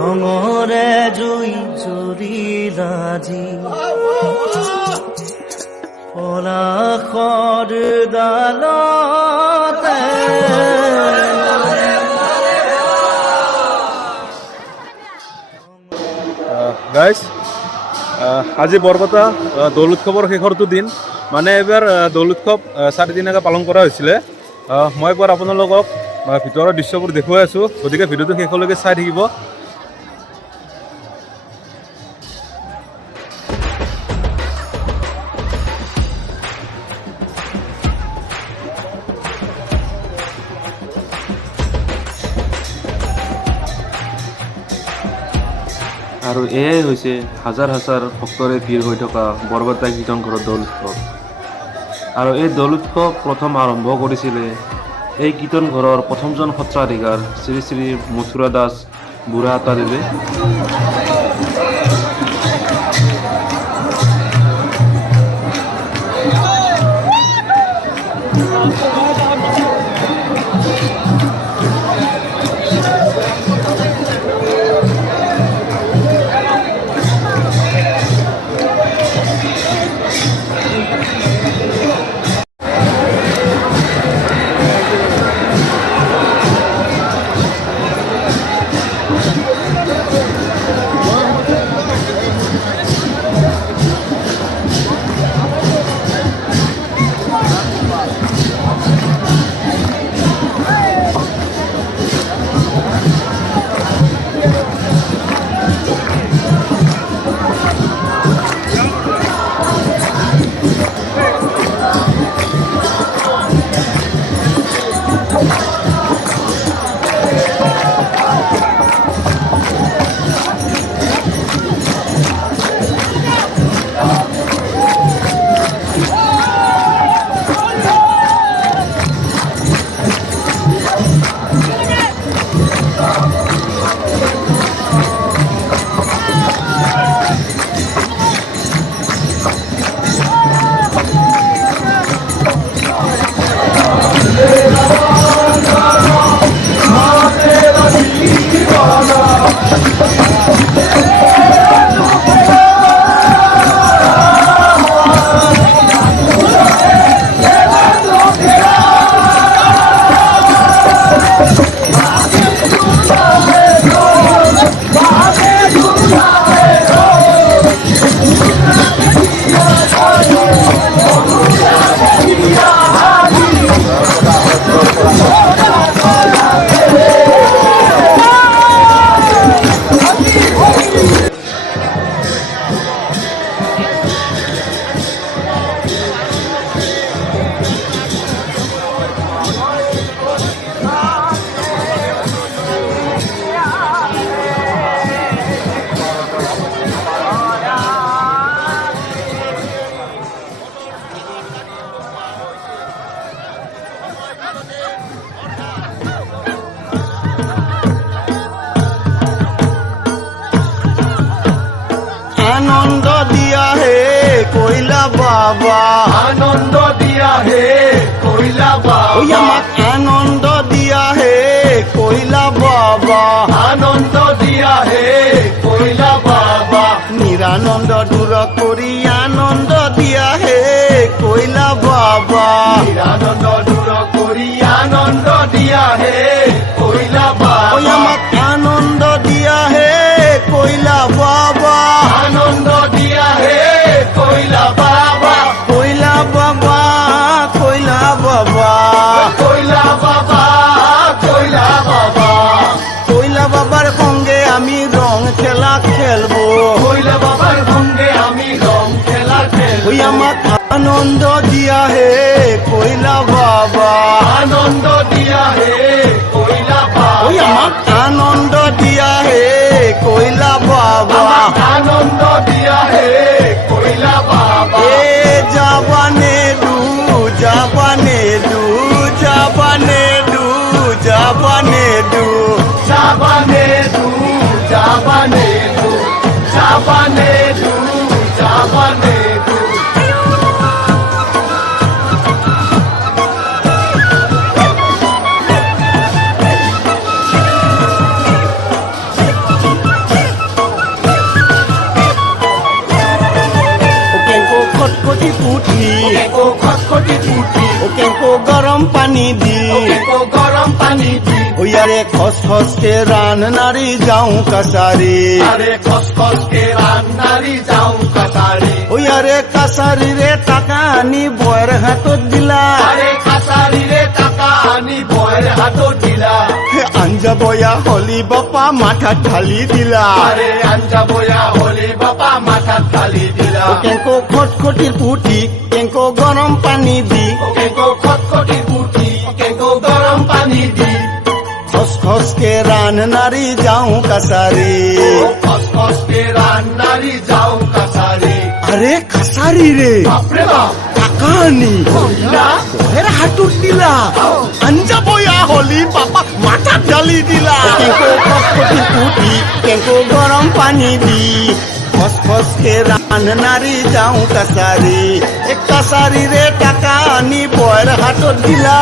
ৰঙৰে জুই জ্বলিলাজি পলাশৰ ডালতে গাইজ আজি বৰপেটা দৌল উৎসৱৰ শেষৰটো দিন মানে এইবাৰ দৌল উৎসৱ 4 দিনকৈ পালন কৰা হৈছিলে। মই এবাৰ আপোনালোকক ভিতৰৰ দৃশ্যবোৰ দেখুৱাই আছোঁ, গতিকে ভিডিঅ'টো শেষলৈকে চাই থাকিব। আৰু এয়াই হৈছে হাজাৰ হাজাৰ ভক্তৰে ভিৰ হৈ থকা বৰপেটা কীৰ্তন ঘৰৰ দৌল উৎসৱ। আৰু এই দৌল উৎসৱ প্ৰথম আৰম্ভ কৰিছিলে এই কীৰ্তন ঘৰৰ প্ৰথমজন সত্ৰাধিকাৰ শ্ৰী শ্ৰী মথুৰা দাস বুঢ়াহাতাদেৱে। আনন্দ দিয়া হে কৈলা বাবা, আনন্দ দিয়া হে কৈলা ওই বাবা, আমাক আনন্দ দিয়া হে কৈলা বাবা, আনন্দ দিয়া হে কৈলা বাবা, নিৰানন্দ দূৰ কৰি আনন্দ দিয়া হে কৈলা বাবা, নিৰানন্দ দূৰ কৰি আনন্দ দিয়া হে কৈলা ওই বাবা, আমাক আনন্দ দিয়া হে কৈলা বাবা, আনন্দ দিয়া হে কৈলা বাবা, কৈলা বাবা, কৈলা বাবা, কৈলা বাবা, কৈলা বাবা, কৈলা বাবার সঙ্গে আমি রং খেলা খেলবো, কৈলা বাবার সঙ্গে আমি রং খেলা ওই খেলবো, আমাক আনন্দ দিয়া হে কৈলা বাবা, আনন্দ দিয়া হে কৈলা ওই বাবা, আমাক আনন্দ দিয়া হে কৈলা বাবা, আনন্দ দিয়া হে কৈলা বাবা, এ জাবানে দু জাবানে দু জাবানে দু জাবানে দু, জাবানে দু, জাবানে দু, জাবানে দু, জাবানে দু, কেঁকো গরম পানি দি কেঁকো গরম পানি দি ওয়ারে খস খস কে রান নারী যাও কাসারি আরে খসখস কে রান্নারি যাও কাতারি ওয়ারে কাসারি রে টাকা আনি বয়ের হাতত দিলা আরে কাতারি রে টাকা আনি বয়ের হাতত দিলা আঞ্জা বয়া হলি বাপা মাথা ঢালি দিলা আরে আঞ্জা বয়া হলি বাপা মাথা ঢালি দিলা কেঁকো খটখটির পুটি কেঁকো গরম পানি দি কেঁকো খটখটি পুটি কেঁকো গরম পানি দি খস খস কে রান নারী যাও কাসারি খসখস কে রান্নারি যাও কাতারি আরে কাসারি রে বাপরে বাপ টাকা আনি বয়ের হাতত দিলা আঞ্জা বয়া হলি বাপা মাথা ঢালি দিলা কেঁকো খটখটির পুটি কেঁকো গরম পানি দি খস খস কে রান নারী যাও কাসারি কাসারি রে টাকা আনি বয়ের হাতত দিলা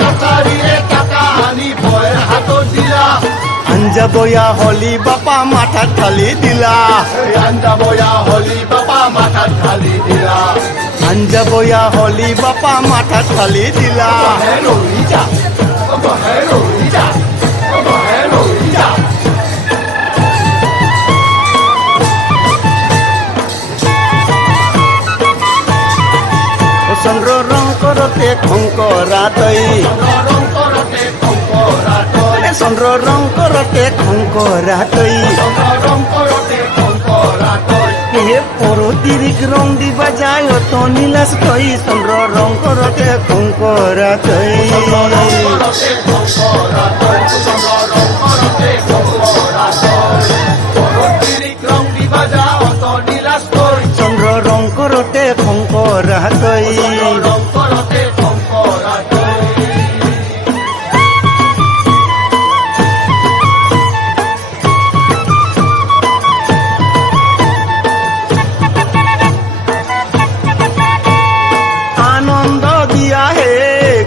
কাতারি রে টাকা আনি বয়ের হাতত দিলা আঞ্জা বয়া হলি বাপা মাথা ঢালি দিলা আঞ্জা বয়া হলি বাপা মাথা ঢালি দিলা আঞ্জা বয়া হলি বাপা মাথা ঢালি দিলা হেরো ইজা হেরো ইজা হেরো ইজা চন্দ্র রং করতে খঙ্করা তৈ গরম করতে কঙ্করা তৈ চন্দ্র রং করতে খঙ্করা তৈ গরম করতে কঙ্করা তৈ হে পরতিরিক রং দিবা যায় অত নীলাস তৈ চন্দ্র রং করতে খঙ্করা তৈ করতে কঙ্করা তৈ গরম করতে কঙ্করা তৈ পরতিরিক রং দিবা যা অত নীলাস তৈ চন্দ্র রং করতে খঙ্করা তৈ রং করতে কঙ্করা তৈ আনন্দ দিয়া হে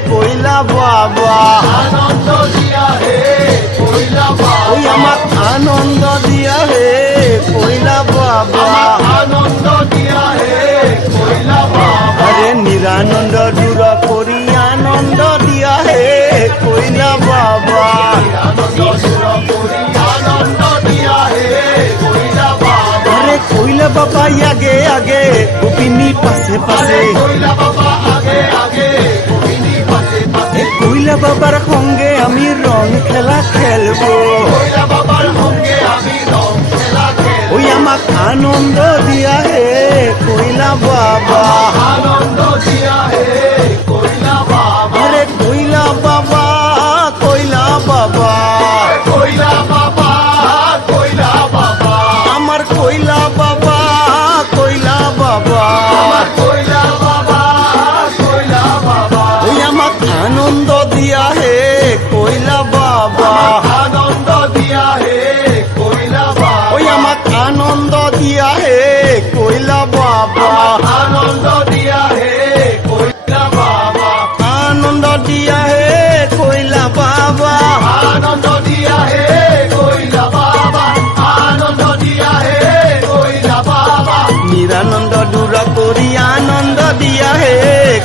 কইলা বাবা আনন্দ দিয়া হে কইলা ওই বাবা আমাক আনন্দ দিয়া হে কইলা বাবা আনন্দ দিয়া হে কইলা বাবা আরে নিরানন্দ দূর করি আনন্দ দিয়া হে কইলা বাবা আনন্দ সুর করি আনন্দ দিয়া হে কইলা বাবা আরে কইলা বাবা আগে আগে গোপিনী পাশে পাশে কইলা বাবা আগে আগে কইনি পাশে পাশে কইলা বাবার সঙ্গে আমি রং খেলা খেলবো কইলা বাবার সঙ্গে আমি রং খেলা খেল ওই আমাক আনন্দ দিয়া হে কইলা বাবা আনন্দ দিয়া হে কইলা বাবা আরে কইলা বাবা কইলা বাবা কইলা বাবা কইলা বাবা আমার কইলা বাবা কইলা বাবা আমার কইলা বাবা কইলা বাবা ওই আমাক আনন্দ দিয়া হে কইলা বাবা আনন্দ দিয়া হে কইলা বাবা ওই আমাক আনন্দ দিয়া হে কইলা বাবা আনন্দ দিয়া হে কইলা বাবা আনন্দ দিয়া হে কইলা বাবা আনন্দ দিয়া হে কইলা বাবা আনন্দ দিয়া হে কইলা বাবা নিরানন্দ দূর করি আনন্দ দিয়া হে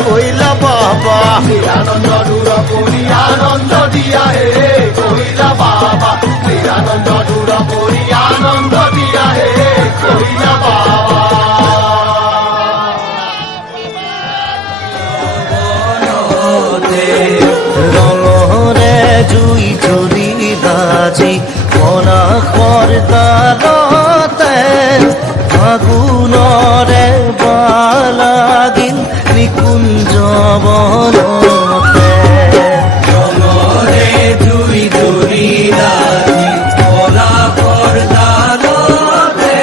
কইলা বাবা নিরানন্দ দূর করি আনন্দ দিয়া হে কইলা বাবা নিরানন্দ দূর করি আনন্দ দিয়া হে কইলা বাবা ৰঙৰে জুই জ্বলি বাজি পলাশৰ তালতে ফাগুণৰে বালাগিল নিকুঞ্জ বনতে ৰঙৰে জুই জ্বলি বাজি পলাশৰ তালতে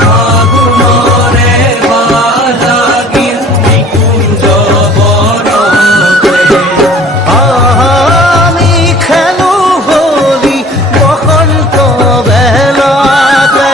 ফাগুণৰে বালাগিল নিকুঞ্জ বনতে আমি খেলো হোলি বসন্ত বেলাতে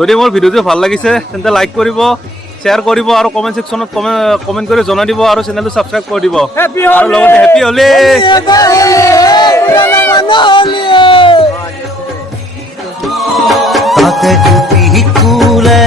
যদি মোৰ ভিডিঅ'টো ভাল লাগিছে তেন্তে লাইক কৰিব, শ্বেয়াৰ কৰিব আৰু কমেণ্ট ছেকশ্যনত কমেণ্ট কৰি জনাই দিব আৰু চেনেলটো ছাবস্ক্ৰাইব কৰি দিব আৰু লগতে হেপী হলি। তাতে টুপি কুলে